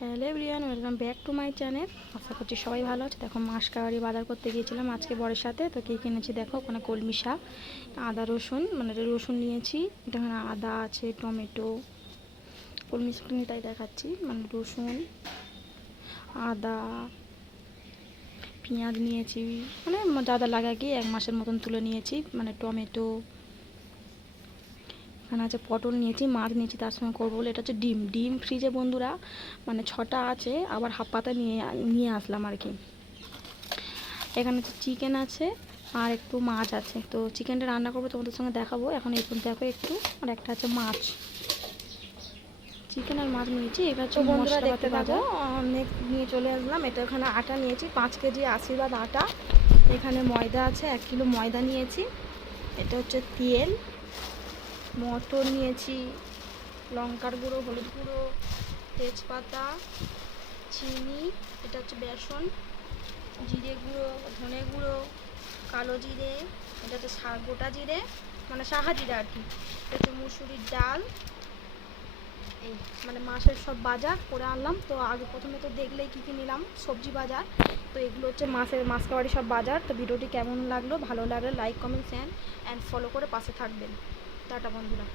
Hello everyone, welcome back to my channel. আশা করছি সবাই ভালো আছে। দেখো মাস কাবারি বাজার করতে গিয়েছিলাম আজকে বরের সাথে। তো কী কিনেছি দেখো, ওখানে কলমি শাক, আদা, রসুন মানে রসুন নিয়েছি। এখানে আদা আছে, টমেটো, কলমি শাক নিয়ে তাই দেখাচ্ছি। মানে রসুন, আদা, পেঁয়াজ নিয়েছি। মানে যা যা লাগে কি, এক মাসের মতন তুলে নিয়েছি। মানে টমেটো এখানে আছে পটল নিয়েছি মাছ নিয়েছি তার সঙ্গে করব বলে এটা হচ্ছে ডিম। ডিম ফ্রিজে বন্ধুরা মানে ছটা আছে আবার হাফ পাতা নিয়ে নিয়ে আসলাম আর কি। এখানে হচ্ছে চিকেন আছে আর একটু মাছ আছে। তো চিকেনটা রান্না করব তোমাদের সঙ্গে দেখাবো। এখন এই পর্যন্ত দেখো একটু আর একটা আছে মাছ। চিকেন আর মাছ নিয়েছি এটা হচ্ছে বন্ধুরা দেখতে। থাকো অনেক নিয়ে চলে আসলাম। এটা ওখানে আটা নিয়েছি পাঁচ কেজি আশীর্বাদ আটা। এখানে ময়দা আছে এক কিলো ময়দা নিয়েছি। এটা হচ্ছে তেল। মটর নিয়েছি, লঙ্কার গুঁড়ো, হলুদ গুঁড়ো, তেজপাতা, চিনি, এটা হচ্ছে বেসন, জিরে গুঁড়ো, ধনে গুঁড়ো, কালো জিরে, এটা হচ্ছে গোটা জিরে মানে সাহা জিরে আর কি। এটা হচ্ছে মুসুরির ডাল। এই মানে মাসের সব বাজার করে আনলাম। তো আগে প্রথমে তো দেখলেই কী কী নিলাম, সবজি বাজার। তো এগুলো হচ্ছে মাস কাবারি সব বাজার। তো ভিডিওটি কেমন লাগল, ভালো লাগলে like comment share and follow করে পাশে থাকবেন। টাটা বন্ধুরা।